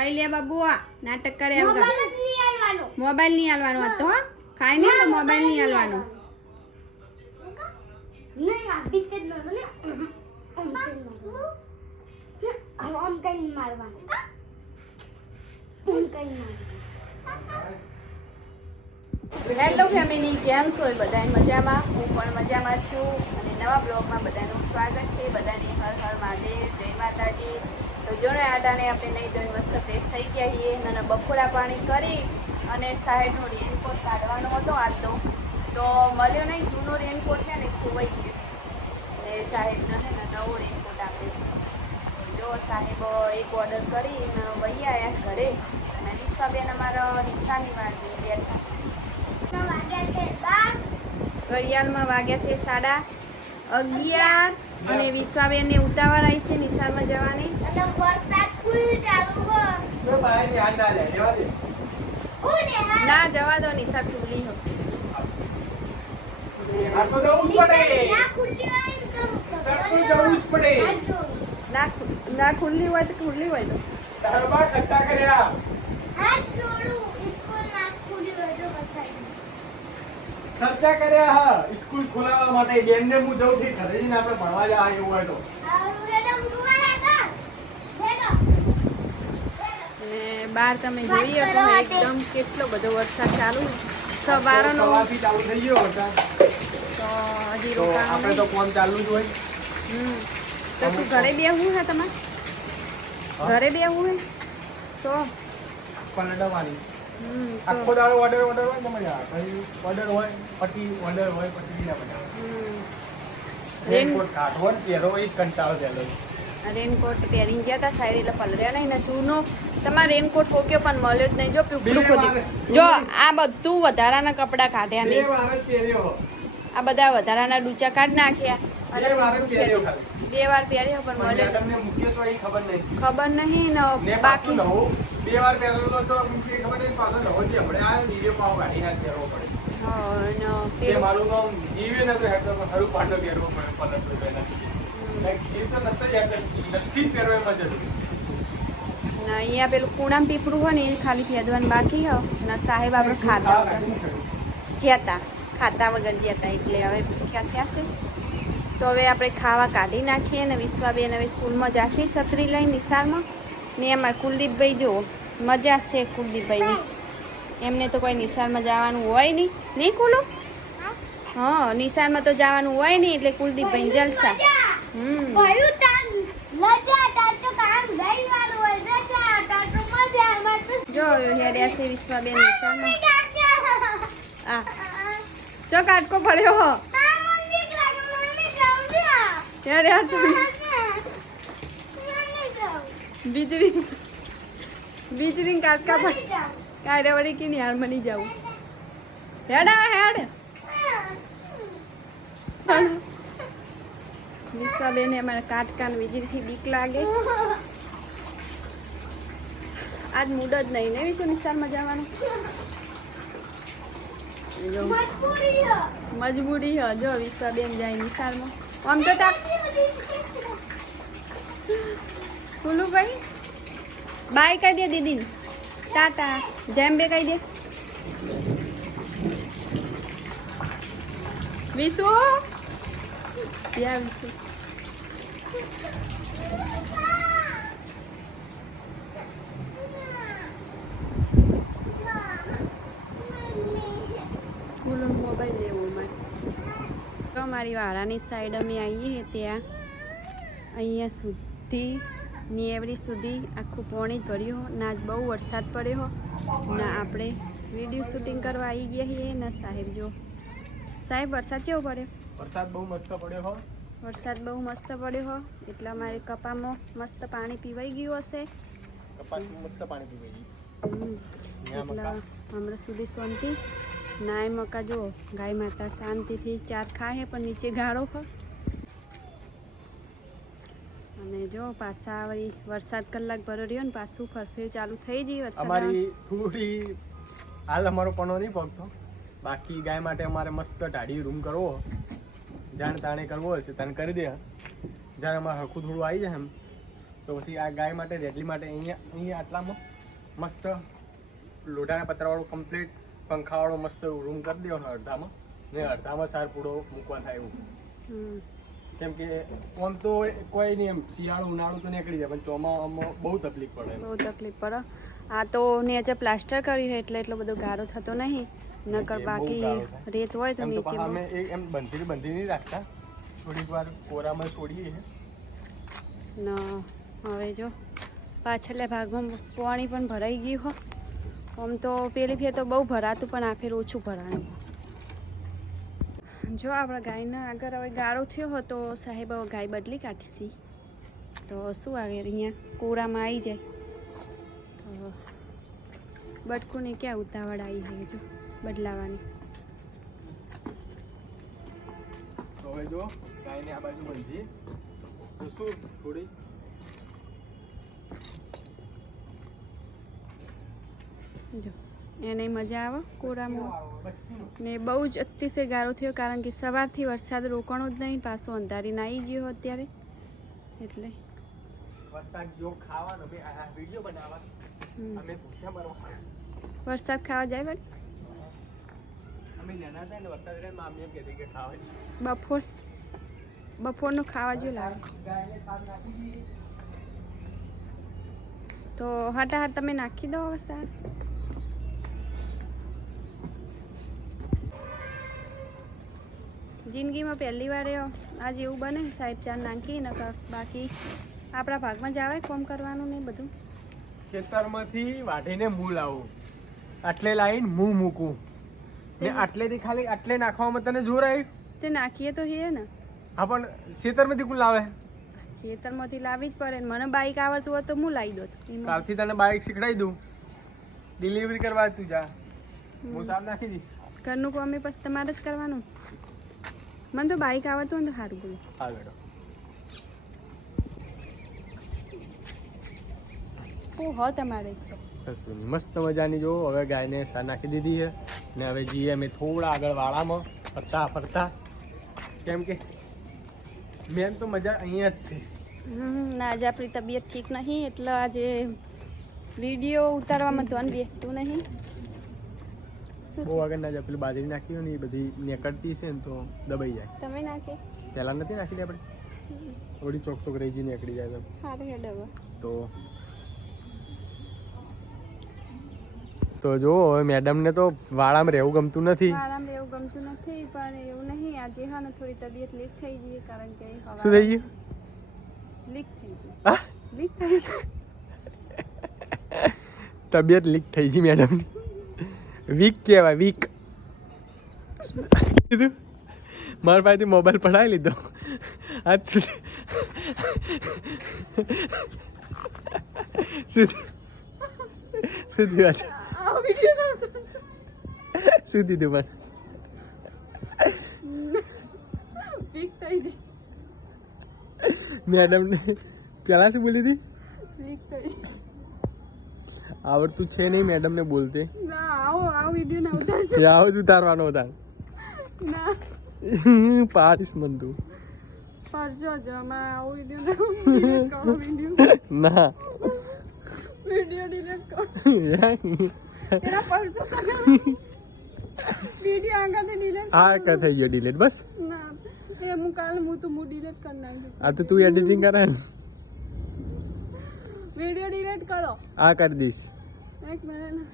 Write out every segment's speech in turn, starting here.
ખાઈ લે બાબુ આ નાટક કરે મોબાઈલ નહીં આલવાનો હતો હો ખાઈ ને તો મોબાઈલ નહીં આલવાનો નહીં આ બીતે જ મારવાનો ને આમ કઈ મારવાનું હેલો ફેમિલી કેમ છો બધા મજામાં હું પણ મજામાં છું અને નવા બ્લોગમાં બધાનું સ્વાગત છે બધાને હર હર મહાદેવ જય માતાજી તો જો ને આડાને આપણે નહીં તો મસ્ત ફ્રેશ થઈ ગયા છીએ અને બપોરા પાણી કરી અને સાઈડનો રેનકોટ કાઢવાનો હતો આજ તો મળ્યો નહીં જૂનો રેનકોટ છે ને ખોવાઈ ગયો અને સાહેબનો છે ને નવો રેનકોટ આપે જો સાહેબ એક ઓર્ડર કરી વહી આવ્યા ઘરે અને વિશ્વાબેન અમારા નિશાની વાત બેઠા ઘડિયાળમાં વાગ્યા છે 11:30 અને વિશ્વાબેનને ઉતાવળ આવી છે નિશાળમાં જવાની અને વરસાદ ફૂલ ચાલુ ના જવા દો નિશાળ ખુલ્લી હતી ના ખુલ્લી હોય તો ખુલ્લી હોય તો ખર્ચા કર્યા હા સ્કૂલ ખોલાવવા માટે બેનને હું જઉં થી ઘરે જઈને આપણે ભણવા જવા એવું હોય તો અને બહાર તમે જોઈ શકો એકદમ કેટલો બધો વરસાદ ચાલુ સવારનો ચાલુ થઈ ગયો વરસાદ તો હજી રોકાણ આપણે તો ફોન ચાલુ જ હોય તો શું ઘરે બેહવું હે તમારે ઘરે બેહવું હે તો પલટવાની તો આખો દાડો ઓર્ડર હોય તો મજા આવે ભાઈ ઓર્ડર હોય પટી ઓર્ડર હોય પટી ના મજા આવે રેનકોટ કાઢવો ને પહેરો એ કંટાળો પહેલો રેનકોટ પહેરીને ગયા હતા સાઈડ એટલે પલર્યા નહીં ને જૂનો તમારે રેનકોટ ઠોક્યો પણ મળ્યો જ નહીં જો પીપળું ખોદ્યું જો આ બધું વધારાના કપડાં કાઢ્યા મેં આ બધા વધારાના ડૂચા કાઢ નાખ્યા અને બે વાર પહેર્યો પણ મળ્યો તમને મૂક્યો તો એ ખબર નહીં ખબર નહીં ને બાકી બે વાર પહેરેલો તો મૂકી ખબર નહીં પાછો નવો જ આપણે આ વિડિયો માં કાઢી ના પહેરવો પડે એ મારું નામ જીવે ને તો હેડો હરું પાટો પહેરવો પડે પલટો પહેલા એ તો નથી પહેરવો એમાં જરૂર ને અહીંયા પેલું કુણામ પીપળું હોય ને એ ખાલી ફેદવાનું બાકી હોય ને સાહેબ આપણે ખાતા વગર જ્યાં એટલે હવે ભૂખ્યા થયા છે તો હવે આપણે ખાવા કાઢી નાખીએ ને વિશ્વાબેન હવે સ્કૂલમાં જશે છત્રી લઈને નિશાળમાં ને એમાં કુલદીપભાઈ જુઓ મજા છે કુલદીપભાઈની એમને તો કોઈ નિશાળમાં જવાનું હોય નહીં કુલું હા નિશાળમાં તો જવાનું હોય નહીં એટલે કુલદીપભાઈ જલસા જો હેડ્યા છે વિશ્વાબેન નિશાળમાં આ જો કાટકો પડ્યો હો બીજરી કાટકા પર કાયરા વળી કે નહીં હાલ મની જાવું હેડા હેડ વિશ્વાબેન અમારા કાટકાન વીજળીથી બીક લાગે આજ મૂડ જ નહીં ને વિશે નિશાળમાં જવાનું મજબૂરી હ જો વિશ્વાબેન જાય નિશાળમાં આમ તો ખુલ્લું ભાઈ બાય કહી દે દીદીને ટાટા જેમ બે કહી દે વિશુ યા વિશુ મોબાઈલ લેવો મારે તો અમારી વાળાની સાઈડ અમે આવીએ ત્યાં અહીંયા સુધી નેવડી સુધી આખું પાણી જ ભર્યું ના બહુ વરસાદ પડ્યો ના આપણે વિડીયો શૂટિંગ કરવા આવી ગયા છીએ ને સાહેબ જો સાહેબ વરસાદ કેવો પડ્યો વરસાદ બહુ મસ્ત પડ્યો હો વરસાદ બહુ મસ્ત પડ્યો હો એટલે અમારે કપામાં મસ્ત પાણી પીવાઈ ગયું હશે કપાસમાં મસ્ત પાણી પીવાઈ ગયું એટલે હમણાં સુધી શાંતિ નાય મકા જો ગાય માતા શાંતિથી ચાર ખાય પણ નીચે ગાળો ખો અને જો પાછા વળી વરસાદ કલાક ભરો રહ્યો ને પાછું ફરફેર ચાલુ થઈ ગઈ વરસાદ અમારી થોડી હાલ અમારો પનો નહીં પગતો બાકી ગાય માટે અમારે મસ્ત ટાઢી રૂમ કરવો જાણ તાણે કરવો હશે તાને કરી દે જ્યારે અમારે હરખું થોડું આવી જાય એમ તો તો પછી આ ગાય માટે રેડલી માટે અહીંયા આટલામાં મસ્ત લોઢાના પતરાવાળું કમ્પ્લીટ પંખાવાળો મસ્ત રૂમ કરી દેવાનો અડધામાં ને અડધામાં સાર પૂડો મૂકવા થાય એવું. કેમ કે આમ તો કોઈ નહીં, એમ શિયાળું ઉનાળું તો નીકળી જાય પણ ચોમાસામાં બહુ તકલીફ પડે. બહુ તકલીફ પડે. આ તો નીચે પ્લાસ્ટર કર્યું એટલે એટલો બધો ગારો થતો નહીં, નકર બાકી રેત હોય તો નીચે અમે એમ બંધી નહીં રાખતા, થોડીક વાર કોરામાં છોડીએ. ન હવે જો પાછળના ભાગમાં પાણી પણ ભરાઈ ગયું હો. આમ તો પેલી ફેર તો બહુ ભરાતું પણ આ ફેર ઓછું ભરાણું. જો આપણા ગાયના આગળ હવે ગારો થયો હોય તો સાહેબ હવે ગાય બદલી કાઢીશી તો શું આવે અહીંયા કોરામાં આવી જાય તો બટકુને ક્યાં ઉતાવળ આવી છે જો બદલાવાની. હવે જો ગાયને આ બાજુ બંધી તો શું થોડી જો એને મજા આવે કોરામાં. ને બહુ જ અતિશય ગારો થયો કારણ કે સવારથી વરસાદ રોકાણો જ નહીં, પાછો અંધારીને આવી ગયો અત્યારે એટલે વરસાદ જો ખાવાનો બે આ વિડિયો બનાવવા અમે ભૂખ્યા મરવા. વરસાદ ખાવા જાય ભાઈ અમે નાના હતા ને વરસાદ રે મામી એમ કહેતી કે ખાવા બપોરનું ખાવા જેવું લાગે. ગાયને સાથ નાખી દીધી તો હટાહટ તમે નાખી દો વરસાદ. જિંદગીમાં પહેલી વાર આજ એવું બને સાહેબ ચા નાખી નકર બાકી આપણા ભાગમાં જ આવે કોમ કરવાનું ને બધું. ખેતરમાંથી વાઢીને હું લાવું, આટલે લાવીને હું મૂકું ને આટલેથી ખાલી આટલે નાખવામાં તને જોર આવ્યું તે નાખીએ તો હે ને. હા પણ ખેતરમાંથી કોણ લાવે? ખેતરમાંથી લાવી જ પડે ને. મને બાઈક આવડતું હોય તો હું લાવી દો. કાલથી તને બાઈક શીખડાવી દઉં, ડિલિવરી કરવા તું જા, હું સાફ નાખી દઈશ. ઘરનું કામ એ પછી તમારે જ કરવાનું. મને તો બાઈક આવડતું હોય તો સારું બોલું. હા બેડો હો તમારે કશું નહીં, મસ્ત મજાની જો હવે ગાયને સા નાખી દીધી છે ને હવે જઈએ અમે થોડા આગળ વાળામાં ફરતા કેમ કે મેન તો મજા અહીંયા જ છે. ના આજે આપણી તબિયત ઠીક નહીં એટલે આજે વિડીયો ઉતારવામાં ધ્યાન બેસતું નહીં. બહુ આગળ ના જાય, પેલું બાજરી નાખી હોય ને એ બધી નીકળતી છે ને તો દબાઈ જાય. તમે નાખે પહેલાં નથી નાખી દે આપણે, થોડી ચોક રહી જઈ નીકળી જાય તો સારું હેડ હવે. તો જો હવે મેડમને તો વાળામાં રહેવું ગમતું નથી. આરામ એવું ગમતું નથી પણ એવું નહીં આજે હા ને થોડી તબિયત લીક થઈ ગઈ કારણ કે શું થઈ ગયું? લીક થઈ ગઈ. લીક થઈ ગઈ તબિયત લીક થઈ ગઈ મેડમની. વીક કહેવાય વીક. કીધું મારા પાસેથી મોબાઈલ પડાવી લીધો આજ સુધી સુધી વાત શું દીધું પણ લીક થઈ ગઈ મેડમને પેલા શું બોલી હતી? લીક થઈ આવડતું છે નહીં મેડમને બોલતે. ના આવો વિડિયો ના ઉતારજો. આવો જ ઉતારવાનો હતા. ના પાડીશ મન તું પરજો જમા આવો વિડિયો ના ડિલીટ કરો વિડિયો. ના વિડિયો ડિલીટ કરો એના પરજો તો વિડિયો આગળ ડિલીટ. આ કા થઈ ગયો ડિલીટ બસ. ના એ હું કાલ હું ડિલીટ કરી નાખીશ. આ તો તું એડિટિંગ કરે ને. વિડિયો ડિલીટ કરો. આ કરી દઈશ. એક મિનિટ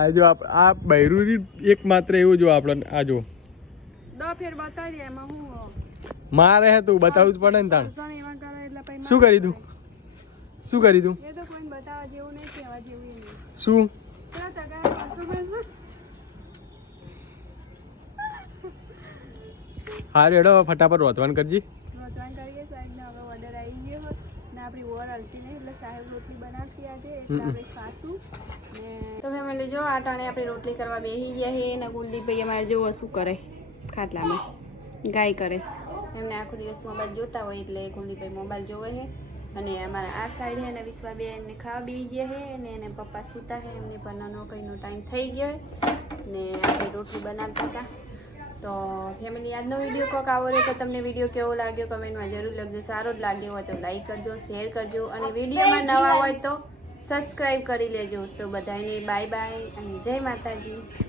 આ જો આ બૈરુની એક માત્ર એવું જો આપણે આ જો ફેર બતાવી એમાં હું મારે હે તું બતાવવું જ પડે ને તાણ. એવા કરે એટલે પછી શું કરી તું? શું કરી તું? એ તો કોઈ બતાવવા જેવું નહીં, કહેવા જેવું નહીં. શું? ક્યાં ટકા પાછું પાછું હારે હેડો ફટાફટ રોતવાન કરજી. રોતવાન કરીએ. સાહેબને હવે ઓર્ડર આવી ગયો હોય ને આપણી ઓવર હલતી નહીં એટલે સાહેબ રોટલી બનાવશે આજે એટલે આપણે ખાશું. ને તો ફેમિલી જો આ ટાણે આપણે રોટલી કરવા બેસી ગયા છે ને કુલદીપભાઈ અમારે જેવું શું કરે ખાટલામાં ગાય કરે. એમને આખો દિવસ મોબાઈલ જોતા હોય એટલે કુલદીપભાઈ મોબાઈલ જોવે છે અને અમારા આ સાઈડ છે ને વિશ્વાબેનને ખાવા બેસી ગયા છે ને એને પપ્પા સૂતા છે, એમની પણ નોકરીનો ટાઈમ થઈ ગયો ને આપણે રોટલી બનાવતા હતા તો ફેમિલી આજનો વિડીયો કોક આવો રહ્યો તો તમને વિડીયો કેવો લાગ્યો કમેન્ટમાં જરૂર લખજો. સારો જ લાગ્યો હોય તો લાઈક કરજો, શેર કરજો અને વિડીયોમાં નવા હોય તો સબસ્ક્રાઈબ કરી લેજો. તો બધાને બાય બાય અને જય માતાજી.